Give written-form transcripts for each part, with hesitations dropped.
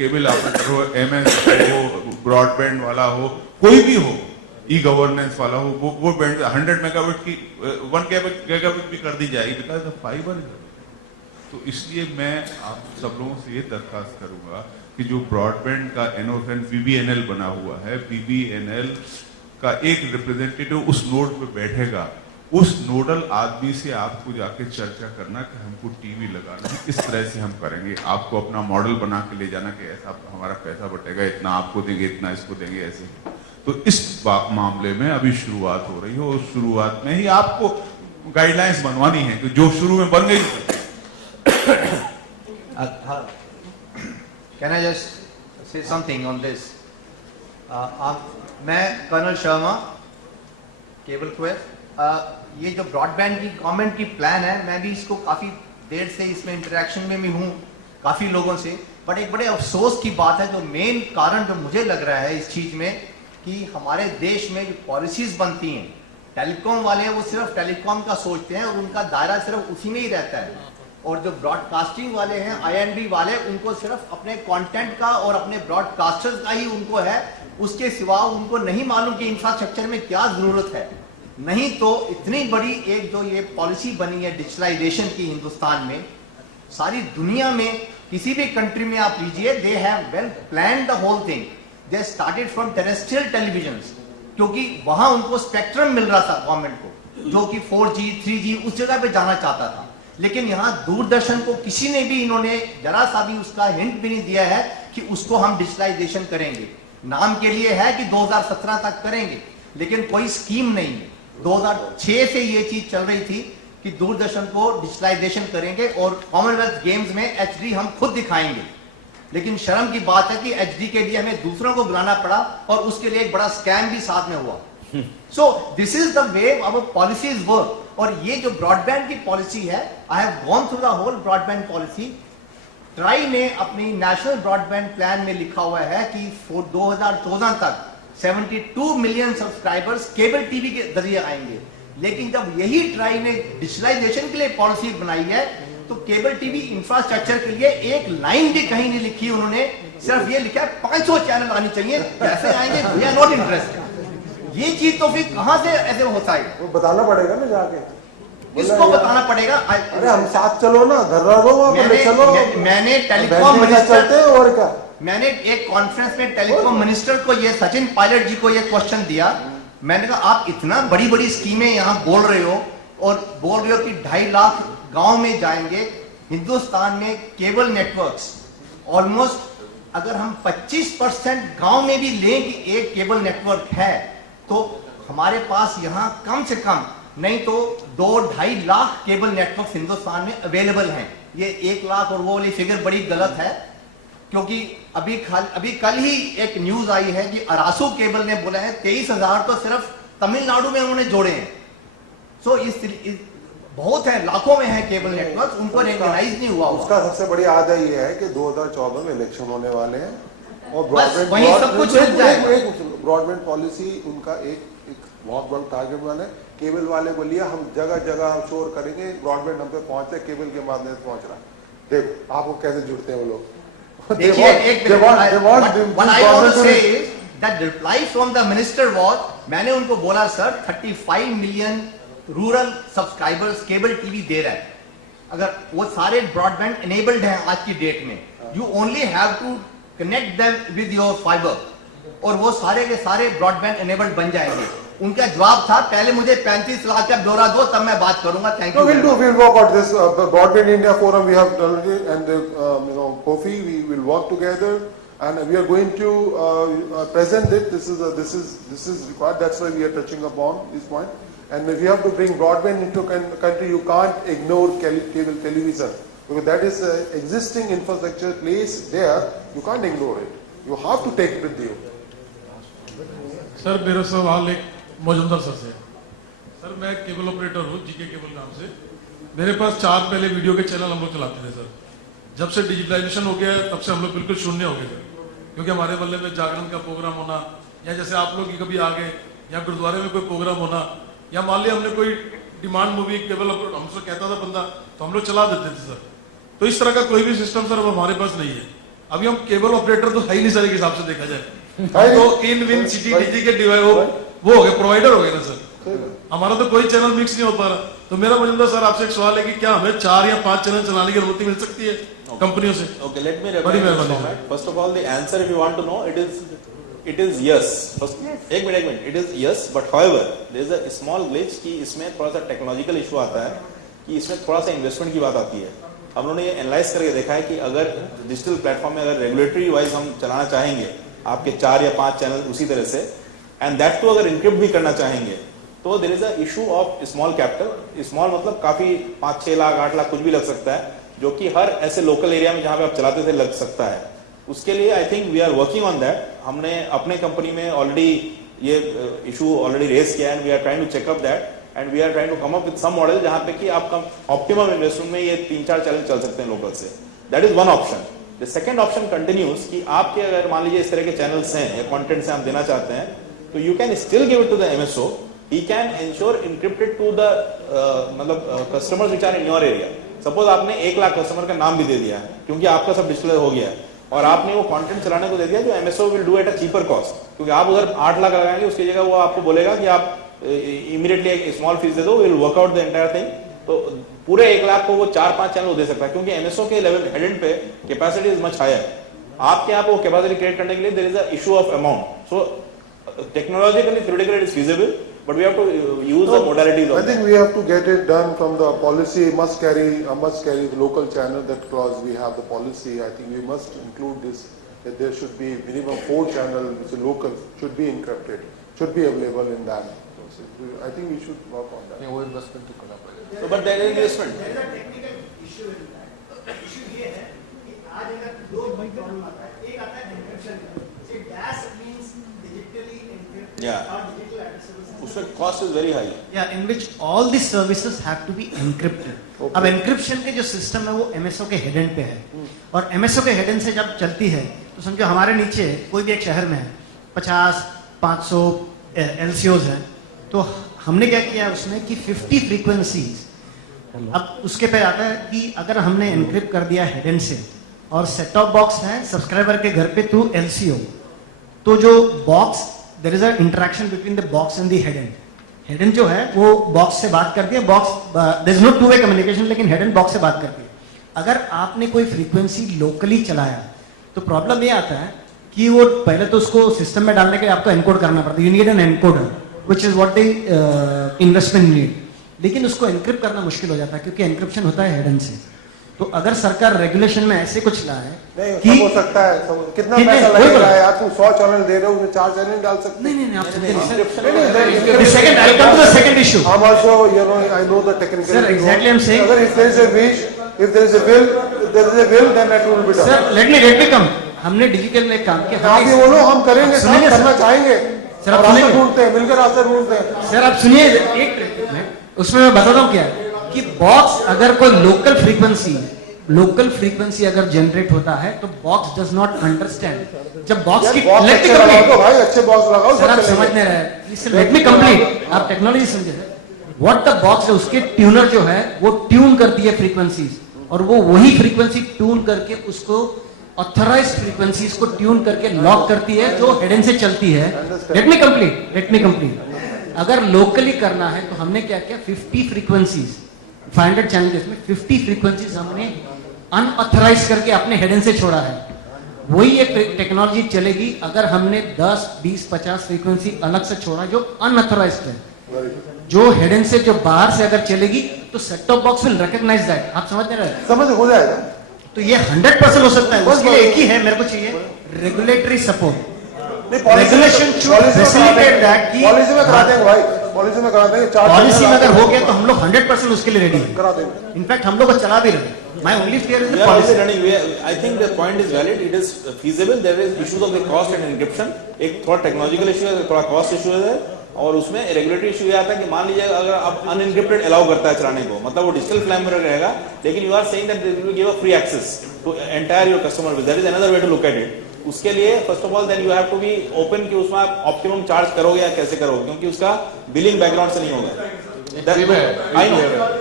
Cable operator हो, MS हो, broadband वाला हो, कोई भी हो, ई गवर्नेंस वाला हो, वो बैंड 100 मेगाबिट की 1 गीगाबिट भी कर दी जाएगी बिकॉज द फाइबर। तो इसलिए मैं आप सब लोगों से ये दरखास्त करूंगा कि जो ब्रॉडबैंड का एनओएन पीबीएनएल बना हुआ है, पीबीएनएल का एक रिप्रेजेंटेटिव उस नोड पे बैठेगा, उस नोडल आदमी से आपको जाके चर्चा करना कि हमको टीवी लगाना है, इस तरह से हम करेंगे। आपको अपना मॉडल बना के ले जाना कि ऐसा हमारा पैसा बटेगा, इतना आपको देंगे, इतना इसको देंगे, ऐसे। तो इस मामले में अभी शुरुआत हो रही है और शुरुआत में ही आपको गाइडलाइंस बनवानी है कि जो शुरू में बन गई। Can I just say something on this? मैं कर्नल शर्मा, केबल क्वेस्ट, ये जो ब्रॉडबैंड की गवर्नमेंट की प्लान है, मैं भी इसको काफ़ी देर से इसमें इंटरेक्शन में भी हूँ काफ़ी लोगों से, बट एक बड़े अफसोस की बात है, जो मेन कारण जो मुझे लग रहा है इस चीज़ में, कि हमारे देश में जो पॉलिसीज़ बनती हैं, टेलीकॉम वाले हैं वो सिर्फ टेलीकॉम का सोचते हैं और उनका दायरा सिर्फ उसी में ही रहता है, और जो ब्रॉडकास्टिंग वाले हैं, आईएनबी वाले, उनको सिर्फ अपने कंटेंट का और अपने ब्रॉडकास्टर्स का ही उनको है, उसके सिवा उनको नहीं मालूम कि इंफ्रास्ट्रक्चर में क्या जरूरत है। नहीं तो इतनी बड़ी एक जो ये पॉलिसी बनी है डिजिटलाइजेशन की हिंदुस्तान में, सारी दुनिया में किसी भी कंट्री में आप लीजिए, they have well planned the whole thing. They started from terrestrial television, क्योंकि वहां उनको स्पेक्ट्रम मिल रहा था गवर्नमेंट को, जो कि 4G 3G उस जगह पे जाना चाहता था। लेकिन यहाँ दूरदर्शन को किसी ने भी, इन्होंने जरा सा भी उसका हिंट भी नहीं दिया है कि उसको हम डिजिटलाइजेशन करेंगे। नाम के लिए है कि 2017 तक करेंगे, लेकिन कोई स्कीम नहीं है। 2006 से ये चीज चल रही थी कि दूरदर्शन को डिजिटलाइजेशन करेंगे और कॉमनवेल्थ गेम्स में HD हम खुद दिखाएंगे। लेकिन शर्म की बात है कि HD के लिए हमें दूसरों को बुलाना पड़ा और उसके लिए एक बड़ा स्कैम भी साथ में हुआ। So this is the way our policies work. और ये जो ब्रॉडबैंड की पॉलिसी है, I have gone through the whole broadband policy. TRAI ने अपनी नेशनल ब्रॉडबैंड प्लान में लिखा हुआ है कि 2014 तक 72 मिलियन सब्सक्राइबर्स केबल टीवी के जरिए आएंगे। लेकिन जब यही ट्राई ने डिजिटलाइजेशन के लिए पॉलिसी बनाई है, तो केबल टीवी इंफ्रास्ट्रक्चर के लिए एक लाइन भी कहीं नहीं लिखी उन्होंने, सिर्फ ये लिखा है 500 चैनल आनी चाहिए, कैसे आएंगे, वी आर नॉट इंटरेस्टेड। ये चीज तो फिर कहां से ऐसे होता है? वो बताना पड़ेगा ना जाके, किसको बताना पड़ेगा? अरे हम साथ चलो ना, घर रहो, मैंने टेलीकॉम मिनिस्टर, और क्या, मैंने एक कॉन्फ्रेंस में टेलीकॉम मिनिस्टर को ये, सचिन पायलट जी को ये क्वेश्चन दिया। मैंने कहा आप इतना बड़ी बड़ी स्कीमें यहाँ बोल रहे हो और बोल रहे हो कि 2.5 लाख गांव में जाएंगे। हिंदुस्तान में केबल नेटवर्क्स ऑलमोस्ट, अगर हम 25% गांव में भी लें कि एक केबल नेटवर्क है, तो हमारे पास यहाँ कम से कम नहीं तो 2-2.5 लाख केबल नेटवर्क हिंदुस्तान में अवेलेबल हैं। ये 1 लाख और वो वाली फिगर बड़ी गलत है, क्योंकि अभी कल ही एक न्यूज आई है कि अरासू केबल ने बोला है 23,000 तो सिर्फ तमिलनाडु में उन्होंने जोड़े हैं। सो इस बहुत है, लाखों में है केबल नेटवर्क, उनको रिकॉग्नाइज नहीं हुआ। उसका सबसे बड़ी आधा ये है कि 2014 में इलेक्शन होने वाले हैं और ब्रॉडबैंड पॉलिसी उनका एक बहुत बड़ा टारगेट बना है। केबल वाले बोलिए हम जगह जगह हम शोर करेंगे, ब्रॉडबैंड हम पे पहुंचे, केबल के माध्यम से पहुंच रहा है। देखो आपको कैसे जुड़ते हैं वो लोग। मैंने उनको बोला sir 35 million rural subscribers cable TV दे रहा है, अगर वो सारे ब्रॉडबैंड एनेबल्ड हैं आज की डेट में, you only have to connect them with your fibre और वो सारे के सारे ब्रॉडबैंड एनेबल्ड बन जाएंगे। उनका जवाब था पहले मुझे 35 लाख का ब्यौरा दो, तब मैं बात करूंगा। Thank you. We'll work out this Broadband India Forum we have done it, and Kofi, we will work together and we are going to present it. This is required. That's why we are touching upon this point. And if you have to bring broadband into country, you can't ignore cable television, because that is existing infrastructure placed there. You can't ignore it. You have to take it with you. Sir मेरा सवाल एक मौजूदा sir से। Sir मैं cable operator हूँ, GK cable नाम से। मेरे पास 4 पहले वीडियो के चैनल हम लोग चलाते थे सर। जब से डिजिटलाइजेशन हो गया तब से हम लोग बिल्कुल शून्य हो गए सर, क्योंकि हमारे बल्ले में जागरण का प्रोग्राम होना, या जैसे आप लोग कभी आ गए, या गुरुद्वारे में कोई प्रोग्राम होना, या मान लिया हमने कोई डिमांड मूवी केबल हमसे कहता था बंदा, तो हम लोग चला देते थे सर। तो इस तरह का कोई भी सिस्टम सर अब हमारे पास नहीं है। अभी हम केबल ऑपरेटर तो है ही नहीं सर, एक हिसाब से देखा जाए है तो नहीं। इन विन सिटी डीजी के डिवाइस वो हो गए, प्रोवाइडर हो गए ना सर। हमारा तो कोई चैनल मिक्स नहीं हो पा रहा। तो मेरा मजुमदार सर आपसे एक सवाल है कि क्या हमें 4 या 5 चैनल चलाने की अनुमति मिल सकती है कंपनियों से? Okay, let me बड़ी reply this मेहरबानी। comment. First of all, the answer, if you want to know, it is yes. First, एक minute, it is yes, but however, there is a small glitch कि इसमें थोड़ा सा technological issue आता है कि इसमें थोड़ा सा इन्वेस्टमेंट की बात आती है। हम लोगों ने ये एनालाइज करके देखा है कि अगर डिजिटल प्लेटफॉर्म में अगर रेगुलेटरी वाइज हम चलाना चाहेंगे आपके 4 या 5 चैनल उसी तरह से, एंड दैट टू अगर इनक्रिप्ट भी करना चाहेंगे, तो there is a issue of small capital. Small मतलब काफी 5-6 लाख 8 लाख कुछ भी लग सकता है, जो कि हर ऐसे लोकल एरिया में जहां पे आप चलाते थे लग सकता है। उसके लिए I think we are working on that. हमने अपने कंपनी में ऑलरेडी ये इशू ऑलरेडी रेज किया and we are trying to checkup that and we are trying to come up with some model जहां पे कि आपका ऑप्टिमम इन्वेस्टमेंट में ये 3-4 चैनल चल सकते हैं लोकल से। That is one option. The second option continues कि आपके अगर मान लीजिए इस तरह के चैनल्स हैं या कंटेंट से आप देना चाहते हैं, तो you can still give it to the MSO. He can ensure encrypted to the मतलब customers which are in your area. Suppose आपने 1 लाख कस्टमर का नाम भी दे दिया है क्योंकि आपका सब डिस्प्ले हो गया है और आपने वो कंटेंट चलाने को दे दिया जो MSO will do at a cheaper cost, क्योंकि आप उधर 8 लाख लगाएंगे उसकी जगह वो आपको बोलेगा कि आप इमीडिएटली एक स्मॉल फीस दे दो, will work out the entire thing. तो पूरे 1 लाख को वो 4-5 चैनल दे सकता है क्योंकि एमएसओ के लेवल हेड पे कैपेसिटी इज मच हायर। आपके यहाँ वो कैपेसिटी क्रिएट करने के लिए there is a issue of amount. So technologically theoretically it is feasible, but we have to use the modalities of I think we have to get it done from the policy. Must carry the local channel. That clause we have the policy. I think we must include this, that there should be minimum 4 channels which are local should be encrypted, should be available in that. So I think we should work on that. So, but there is investment. There is a technical issue in that. Issue ये है कि आज अगर 2 problem आता है, एक आता है encryption का, से dash means digitally encrypted Yeah. or digital addressable. उसमें cost is very high. Yeah, in which all the services have to be encrypted. Okay. अब encryption के जो सिस्टम है वो MSO के हेड एंड पे है और MSO के हेड एंड से जब चलती है तो समझो हमारे नीचे कोई भी एक शहर में है 50-500 LCOs हैं, तो हमने क्या किया उसमें कि 50 फ्रीक्वेंसीज। अब उसके पे आता है कि अगर हमने एनक्रिप्ट कर दिया हेड एंड से और सेट टॉप बॉक्स है सब्सक्राइबर के घर पे थ्रू LCO, तो जो box there is a interaction between the box and the head end. Head end जो है वो बॉक्स से बात करती है, box there is no two way communication, लेकिन हेड एंड बॉक्स से बात करती है। अगर आपने कोई फ्रीक्वेंसी लोकली चलाया तो प्रॉब्लम ये आता है कि वो पहले तो उसको सिस्टम में डालने के लिए आपको एनकोड करना पड़ता है। You need an encoder which is what the investment need, लेकिन उसको एनक्रिप्ट करना मुश्किल हो जाता है क्योंकि एनक्रिप्शन होता है हेड एंड से। तो अगर सरकार रेगुलेशन में ऐसे कुछ लाए नहीं, कि सब हो सकता है। कितना कि पैसा नहीं, वही लगेगा बोला। यार? तुम 100 चैनल दे रहे हो, उसमें 4 चैनल डाल सकते नहीं नहीं नहीं, आप समझे नहीं, I'll come to the second issue. I'm also, I know the technical. Sir, exactly I'm saying. If there is a wish, if there is a will, then that will be done. Sir let me come. हमने digital में काम किया। आप ये बोलो, हम करेंगे, आप सुनिए सब सर। करना चाहेंगे। सर, आप रास्ता सुनिए। ढूंढते हैं, मिलकर रास्ता ढूंढते हैं। सर आप सुनिए एक मिनट, उसमें मैं बताता हूँ क्या है कि बॉक्स अगर कोई लोकल फ्रीक्वेंसी अगर जनरेट होता है तो बॉक्स डज नॉट अंडरस्टैंड। जब बॉक्स की बहुत अच्छे लगाओ तो भाई, अच्छे बॉक्स लगाओ, सर सब आप चलेंगे। समझ नहीं रहे, लेट मी कंप्लीट। आप टेक्नोलॉजी समझे व्हाट द बॉक्स है, उसके ट्यूनर जो है वो ट्यून करती है फ्रीक्वेंसीज और वो वही फ्रीक्वेंसी ट्यून करके उसको ऑथराइज्ड फ्रीक्वेंसीज को ट्यून करके लॉक करती है जो हेड एंड से चलती है। Let me complete. अगर लोकली करना है तो हमने क्या किया 50 फ्रीक्वेंसीज 500 चैनल में 50 फ्रीक्वेंसीज हमने अनऑथराइज करके अपने हेड एंड से छोड़ा है। वही एक टेक्नोलॉजी चलेगी अगर हमने 10, 20, 50 फ्रीक्वेंसी अलग से छोड़ा जो अनऑथराइज्ड है। जो हेड एंड से जो बाहर से अगर चलेगी तो set top box will recognise that. आप समझ नहीं रहे? समझ हो जाएगा। तो ये 100% हो सकता है। उसके लिए एक ही है, मेरे को चाहिए regulatory support. Regulation should facilitate that कि पॉलिसी में करा देंगे भाई, पॉलिसी में करा देंगे। 4 पॉलिसी में अगर हो गया तो हम लोग 100% उसके लिए रेडी हैं। करा देंगे। इनफैक्ट हम लोग को चला भी रहे हैं। My only fear is We the are already policy. running. I think the point is valid. It is feasible. There is issues of the cost and encryption. एक थोड़ा टेक्नोलॉजिकल इशू है, थोड़ा कॉस्ट इशू है और उसमें regulatory issue ये आता है कि मान लीजिए अगर आप अनइनक्रिप्टेड अलाउ करता है चलाने को, मतलब वो डिजिटल फ्लैम में रहेगा, लेकिन you are saying that they will give a free access to entire your customer base. That is another way to look at it. उसके लिए first of all then you have to be open कि उसमें आप optimum charge करोगे या कैसे करोगे, क्योंकि उसका बिलिंग बैकग्राउंड से नहीं होगा। I know.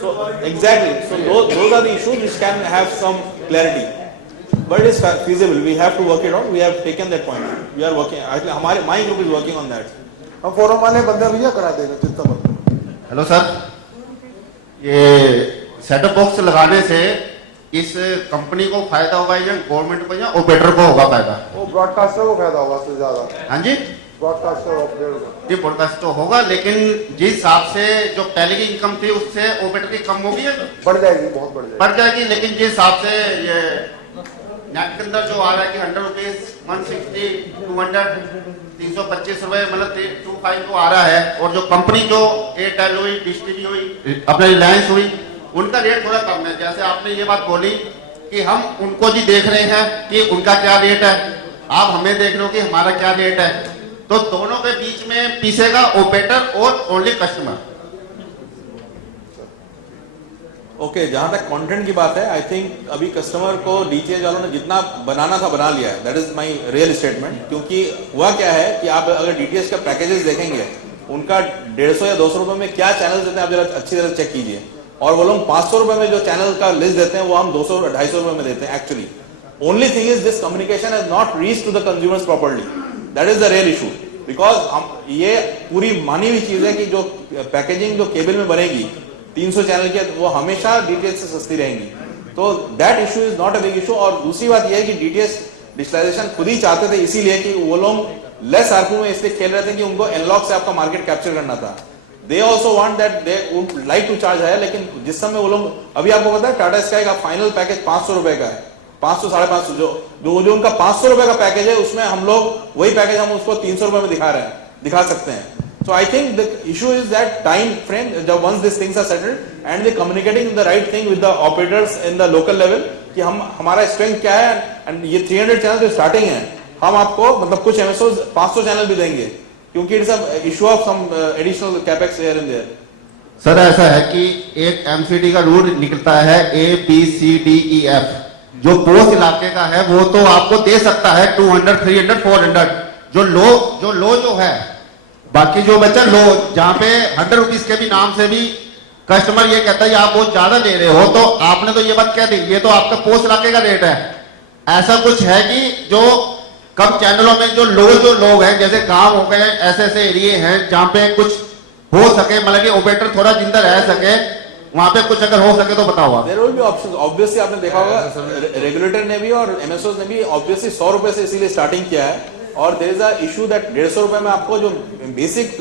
So exactly. So those are the issues which can have some clarity. but it is feasible. We have to work it out. We have taken that point. We are working. Actually, हमारे my group is working on that. हम forum वाले बंदे भैया करा देंगे, चिंता मत करो। हेलो सर, ये सेटअप बॉक्स लगाने से इस कंपनी को फायदा होगा या गवर्नमेंट को या ऑपरेटर को होगा फायदा? वो ब्रॉडकास्टर को फायदा होगा सबसे ज्यादा, हाँ जी, ब्रॉडकास्टर ऑपरेटर को। जी ब्रॉडकास्ट तो होगा, लेकिन जिस हिसाब से जो पहले की इनकम थी उससे ऑपरेटर की कम होगी या बढ़ जाएगी, बहुत बढ़ जाएगी। बढ़ जाएगी, लेकिन जिस हिसाब से ये नेट के अंदर जो आ रहा है कि 100 रुपीज 160 200 325 रुपए मतलब 25 को आ रहा है, और जो कंपनी जो एयरटेल हुई, डिश टीवी हुई, अपना रिलायंस हुई, उनका रेट थोड़ा कम है। जैसे आपने ये बात बोली कि हम उनको भी देख रहे हैं कि उनका क्या रेट है, आप हमें देख रहे हो कि हमारा क्या रेट है, तो दोनों के बीच में पीसेगा ऑपरेटर और ओनली कस्टमर। ओके, जहां तक कंटेंट की बात है, आई थिंक अभी कस्टमर को डीटीएच वालों ने जितना बनाना था बना लिया है। That is my real statement. क्योंकि हुआ क्या है कि आप अगर डीटीएच का पैकेजेस देखेंगे, उनका 150 या 200 रुपए में क्या चैनल देते हैं, आप जरा अच्छी तरह चेक कीजिए। और वो लोग 500 रुपए में जो चैनल का लिस्ट देते हैं, वो हम 200-250 रुपए में देते हैं actually. Only thing is this communication has not reach to the consumers properly. That is the real issue. Because हम ये पूरी मानी हुई चीज है कि जो पैकेजिंग जो केबल में बनेगी 300 चैनल की, वो हमेशा डीटीएच से सस्ती रहेंगी। तो that issue is not a big issue. और दूसरी बात यह है कि डीटीएच डिजिटलाइजेशन खुद ही चाहते थे, इसीलिए कि वो लोग लेस आरपू में इसलिए खेल रहे थे कि उनको एनलॉक से आपका मार्केट कैप्चर करना था। They also want that, they would like to charge higher. लेकिन जिस समय वो लोग, अभी आपको पता है टाटा स्काई का फाइनल पैकेज 500 रुपए का है, 500-550, जो उनका 500 रुपए का पैकेज है, उसमें हम लोग वही पैकेज हम उसको 300 रुपए में दिखा सकते हैं। So I think the issue is that time frame. Once these things are settled and they communicating the right thing with the operators in the local level कि हमारा strength क्या है, and ये 300 चैनल जो स्टार्टिंग है, हम आपको मतलब कुछ MSOs 500 चैनल भी देंगे, क्योंकि it's a issue of some additional capex here and there. Sir ऐसा है कि एक एमसीडी का रूल निकलता है ABCDEF, जो पोस्ट इलाके का है वो तो आपको दे सकता है 200 300 400, जो लो जो है, बाकी जो बच्चा लो जहां पे 100 रुपीज के भी नाम से भी कस्टमर ये कहता है आप बहुत ज्यादा ले रहे हो, तो आपने तो ये बात कह दी, ये तो आपका पोस्ट इलाके का रेट है। ऐसा कुछ है कि जो कम चैनलों में जो लोग हैं, जैसे गांव हो गए, ऐसे एरिए हैं जहां पे कुछ हो सके, मतलब कि ऑपरेटर थोड़ा जिंदा रह सके, वहां पे कुछ अगर हो सके तो बताओ आप। There will be options. Obviously आपने देखा होगा रेगुलेटर ने भी और एमएसओस ने भी ऑब्वियसली 100 रुपए से इसीलिए स्टार्टिंग किया है। और there is a issue that 150 रुपए में आपको जो बेसिक